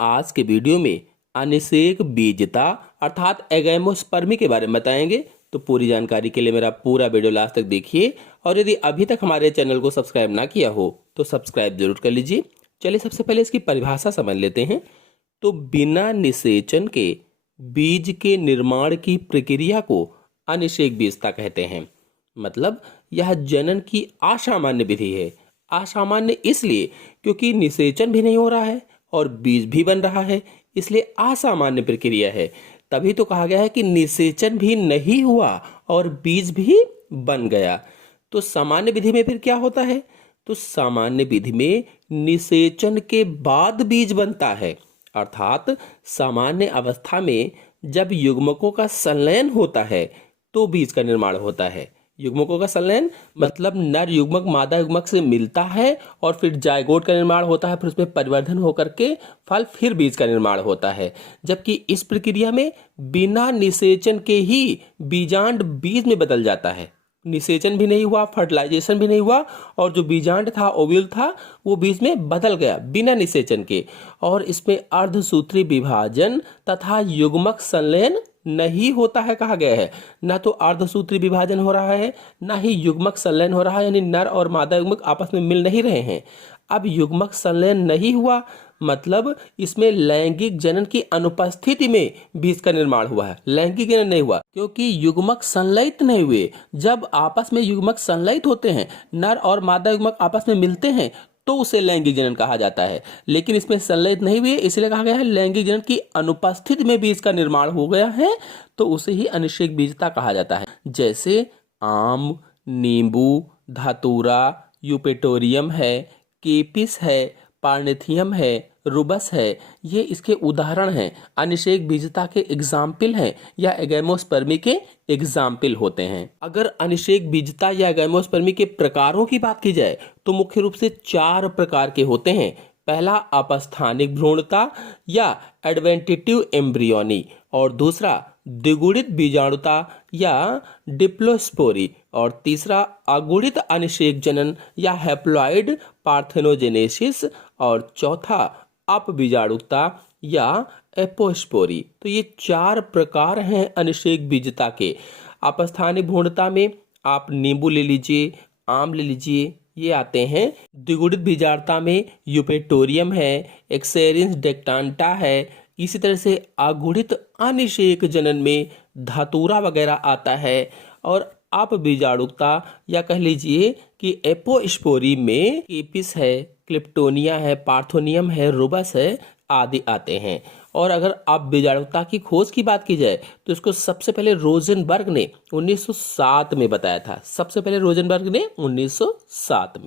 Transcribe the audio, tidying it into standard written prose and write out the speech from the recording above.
आज के वीडियो में अनिषेक बीजता अर्थात एगैमोस्पर्मी के बारे में बताएंगे। तो पूरी जानकारी के लिए मेरा पूरा वीडियो लास्ट तक देखिए और यदि अभी तक हमारे चैनल को सब्सक्राइब ना किया हो तो सब्सक्राइब जरूर कर लीजिए। चलिए सबसे पहले इसकी परिभाषा समझ लेते हैं। तो बिना निषेचन के बीज के निर्माण की प्रक्रिया को अनिषेक बीजता कहते हैं। मतलब यह जनन की असामान्य विधि है। असामान्य इसलिए क्योंकि निषेचन भी नहीं हो रहा है और बीज भी बन रहा है, इसलिए असामान्य प्रक्रिया है। तभी तो कहा गया है कि निषेचन भी नहीं हुआ और बीज भी बन गया। तो सामान्य विधि में फिर क्या होता है? तो सामान्य विधि में निषेचन के बाद बीज बनता है। अर्थात सामान्य अवस्था में जब युग्मकों का संलयन होता है तो बीज का निर्माण होता है। युग्मकों का संलयन मतलब नर युग्मक मादा युग्मक से मिलता है और फिर जायगोट का निर्माण होता है, फिर उसमें परिवर्धन होकर के फल फिर बीज का निर्माण होता है। जबकि इस प्रक्रिया में बिना निषेचन के ही बीजांड बीज में बदल जाता है। निषेचन भी नहीं हुआ, फर्टिलाइजेशन भी नहीं हुआ और जो बीजांड था, ओव्यूल था, वो बीज में बदल गया बिना निषेचन के। और इसमें अर्धसूत्री विभाजन तथा युग्मक संलयन नहीं होता है कहा गया है। ना तो अर्धसूत्री विभाजन हो रहा है, ना ही युग्मक संलयन हो रहा है, यानी नर और मादा युग्मक आपस में मिल नहीं रहे हैं। अब युग्मक संलयन नहीं हुआ मतलब इसमें लैंगिक जनन की अनुपस्थिति में बीज का निर्माण हुआ है। लैंगिक जनन नहीं हुआ क्योंकि युग्मक संलयित नहीं हुए। जब आपस में युग्मक संलयित होते हैं, नर और मादा युग्मक आपस में मिलते हैं, तो उसे लैंगिक जनन कहा जाता है। लेकिन इसमें संलयित नहीं हुए, इसलिए कहा गया है लैंगिक जनन की अनुपस्थिति में बीज का निर्माण हो गया है, तो उसे ही अनिषेक बीजता कहा जाता है। जैसे आम, नींबू, धतूरा, यूपेटोरियम है, केपिस है, पार्नेथियम है, रुबस है, ये इसके उदाहरण हैं। अनिषेक बीजता के एग्जाम्पल हैं या एगैमोस्पर्मी के एग्जाम्पल होते हैं। अगर अनिषेक बीजता या एगैमोस्पर्मी के प्रकारों की बात की जाए तो मुख्य रूप से 4 प्रकार के होते हैं। पहला अपस्थानिक भ्रूणता या एडवेंटेटिव एम्ब्रियोनी, और दूसरा द्विगुणित बीजाणुता या डिप्लोस्पोरी, और तीसरा अगुणित अनिषेक जनन या हैप्लॉइड पार्थेनोजेनेसिस, और चौथा अपबीजाणुता या एपोस्पोरी। तो ये 4 प्रकार हैं अनिषेक बीजता के। अपस्थानिक भ्रूणता में आप नींबू ले लीजिए, आम ले लीजिए, ये आते हैं। द्विगुणित बीजाणुता में यूपेटोरियम है, एक्सेरियंस डेक्टांटा है। इसी तरह से अगुणित अनिषेक जनन में धतूरा वगैरह आता है। और अपबीजाणुता या कह लीजिए कि एपोस्पोरी में केपिस है, क्लिप्टोनिया है, पार्थोनियम है, रुबस है आदि आते हैं। और अगर आप बीजाणुता की खोज की बात की जाए तो इसको सबसे पहले रोजनबर्ग ने 1907 में बताया था। सबसे पहले रोजनबर्ग ने 1907 में।